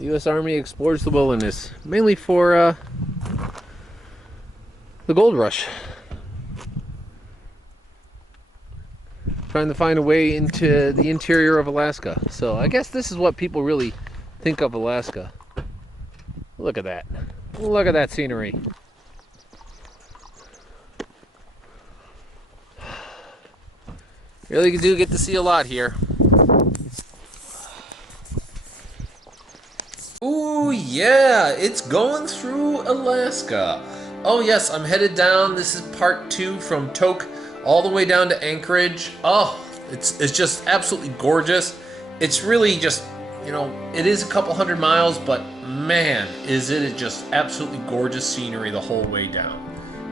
The U.S. Army explores the wilderness, mainly for the gold rush. Trying to find a way into the interior of Alaska. So I guess this is what people really think of Alaska. Look at that. Look at that scenery. Really do get to see a lot here. Ooh, yeah, it's going through Alaska. Oh yes, I'm headed down. This is part 2 from Tok all the way down to Anchorage. Oh, it's just absolutely gorgeous. It's really just, you know, it is a couple hundred miles, but man, is it just absolutely gorgeous scenery the whole way down.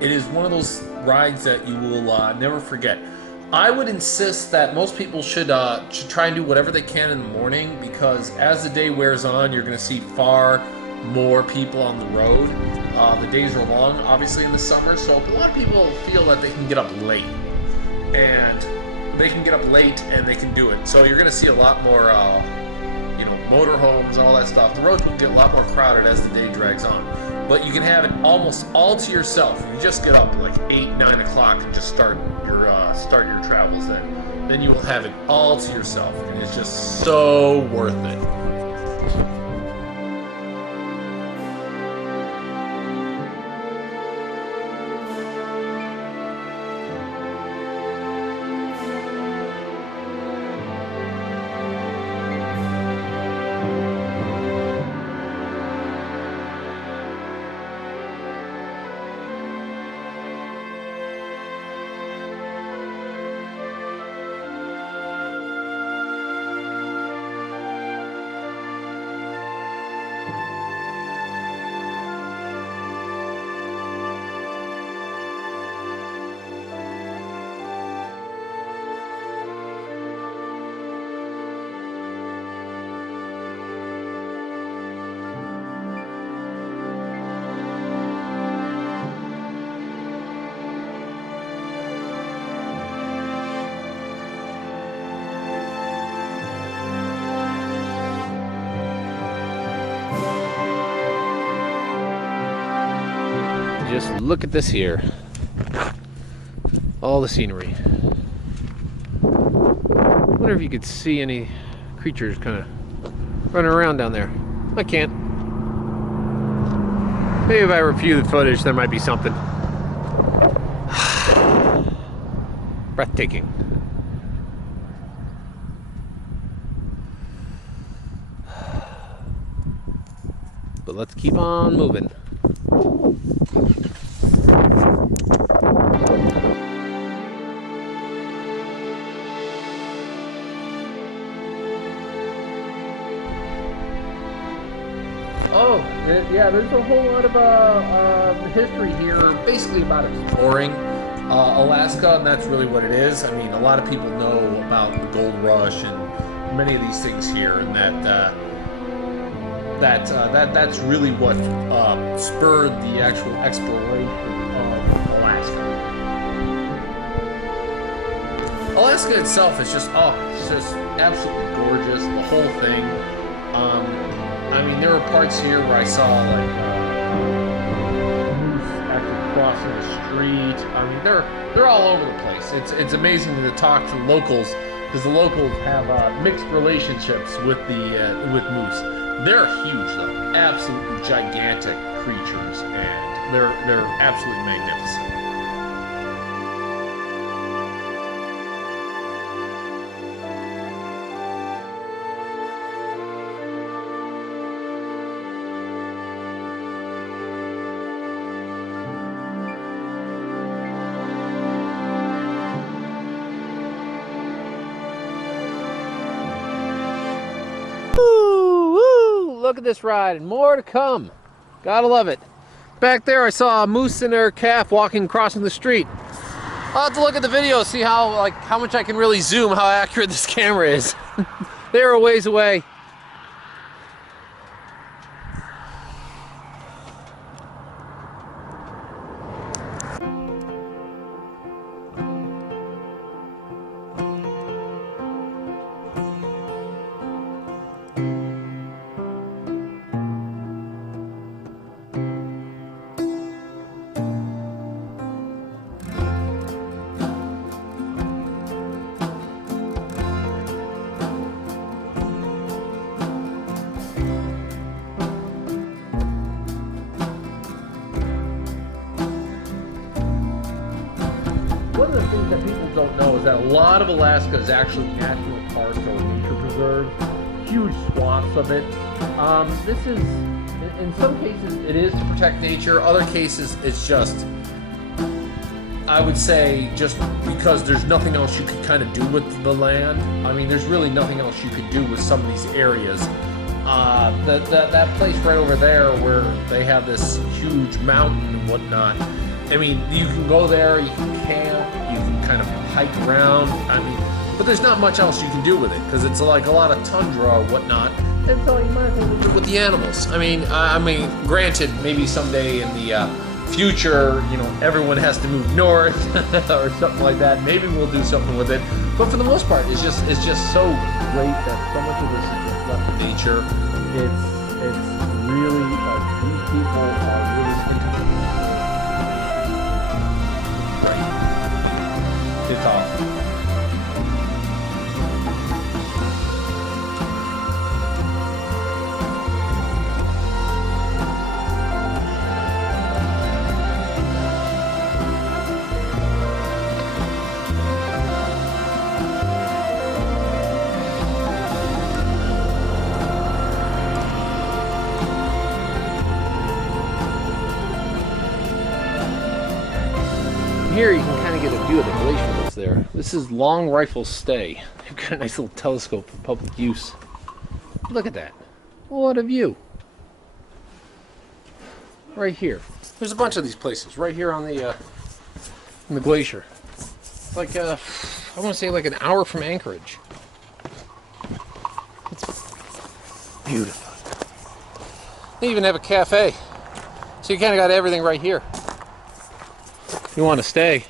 It is one of those rides that you will never forget. I would insist that most people should try and do whatever they can in the morning, because as the day wears on, you're going to see far more people on the road. The days are long, obviously, in the summer, so a lot of people feel that they can get up late, and they can do it. So you're going to see a lot more, motorhomes, all that stuff. The roads will get a lot more crowded as the day drags on. But you can have it almost all to yourself. You just get up like 8, 9 o'clock and just start your travels. Then you will have it all to yourself, and it's just so worth it. Just look at this here. All the scenery. I wonder if you could see any creatures kind of running around down there. I can't. Maybe if I review the footage, there might be something. Breathtaking. But let's keep on moving. Oh, yeah, there's a whole lot of history here, basically about exploring Alaska, and that's really what it is. I mean, a lot of people know about the gold rush and many of these things here, and that's really what spurred the actual exploration of Alaska. Alaska itself is just absolutely gorgeous, the whole thing. I mean, there were parts here where I saw like moose actually crossing the street. I mean, they're all over the place. It's amazing to talk to locals, because the locals have mixed relationships with moose. They're huge though, absolutely gigantic creatures, and they're absolutely magnificent. Look at this ride, and more to come. Gotta love it. Back there I saw a moose and their calf crossing the street. I'll have to look at the video, see how much I can really zoom, how accurate this camera is. They were a ways away. things that people don't know is that a lot of Alaska is actually national parks or nature preserves, huge swaths of it. This is, in some cases, it is to protect nature. Other cases, it's just, I would say, just because there's nothing else you could kind of do with the land. I mean, there's really nothing else you could do with some of these areas. That place right over there where they have this huge mountain and whatnot. I mean, you can go there, you can camp, you can kind of hike around. I mean, but there's not much else you can do with it because it's like a lot of tundra or whatnot. And so you might as well do it with the animals. I mean, granted, maybe someday in the future, you know, everyone has to move north or something like that. Maybe we'll do something with it. But for the most part, it's just so great that so much of this is just left to nature. It's really these people are really into it. It's great. It's awesome. Here you can kind of get a view of the glacier that's there. This is Long Rifle Stay. They've got a nice little telescope for public use. Look at that. What a view. Right here. There's a bunch of these places right here on the glacier. Like I want to say like an hour from Anchorage. It's beautiful. They even have a cafe. So you kind of got everything right here. If you want to stay.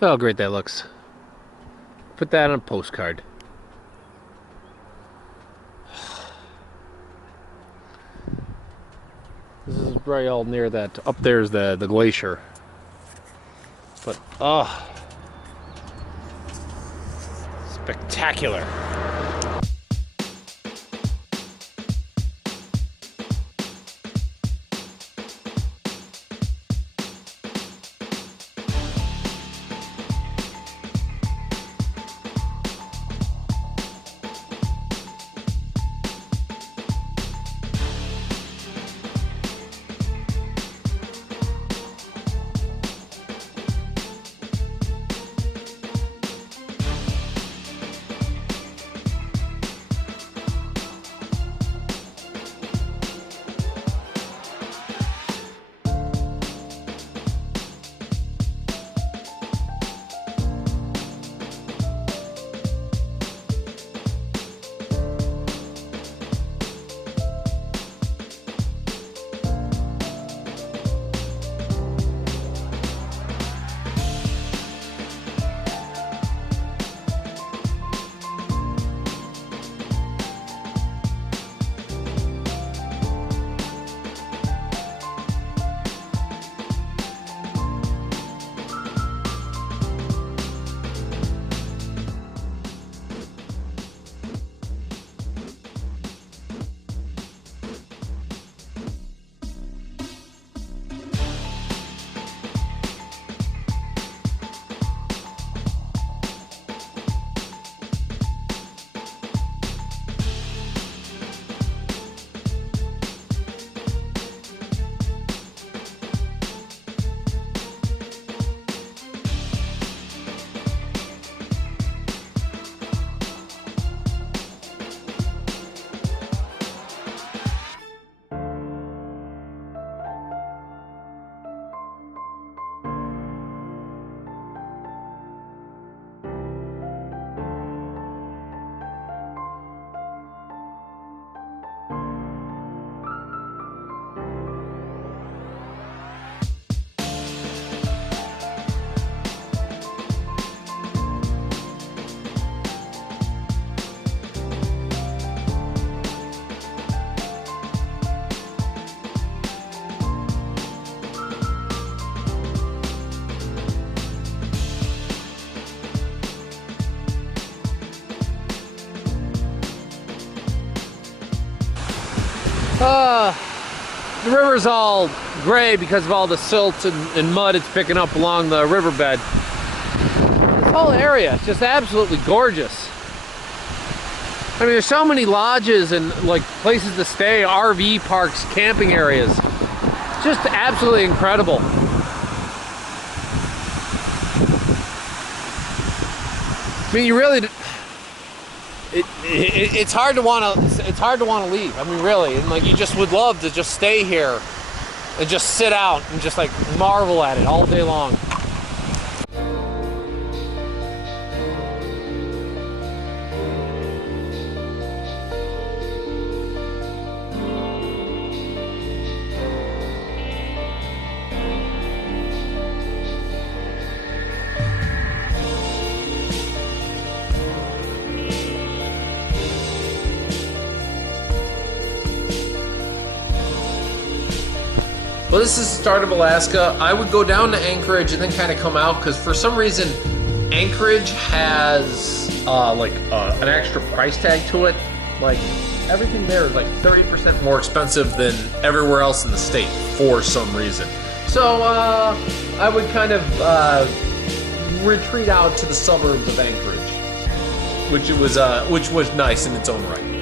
Oh, great that looks. Put that on a postcard. This is right all near that. Up there's the glacier. But, oh, spectacular. The river's all gray because of all the silt and mud it's picking up along the riverbed. This whole area is just absolutely gorgeous. I mean, there's so many lodges and like places to stay, RV parks, camping areas. Just absolutely incredible. I mean, you really, it's hard to want to leave. I mean, really, and like you just would love to just stay here and just sit out and just like marvel at it all day long. Well, this is the start of Alaska. I would go down to Anchorage and then kind of come out because for some reason Anchorage has an extra price tag to it. Like everything there is like 30% more expensive than everywhere else in the state for some reason. So I would kind of retreat out to the suburbs of Anchorage, which was nice in its own right.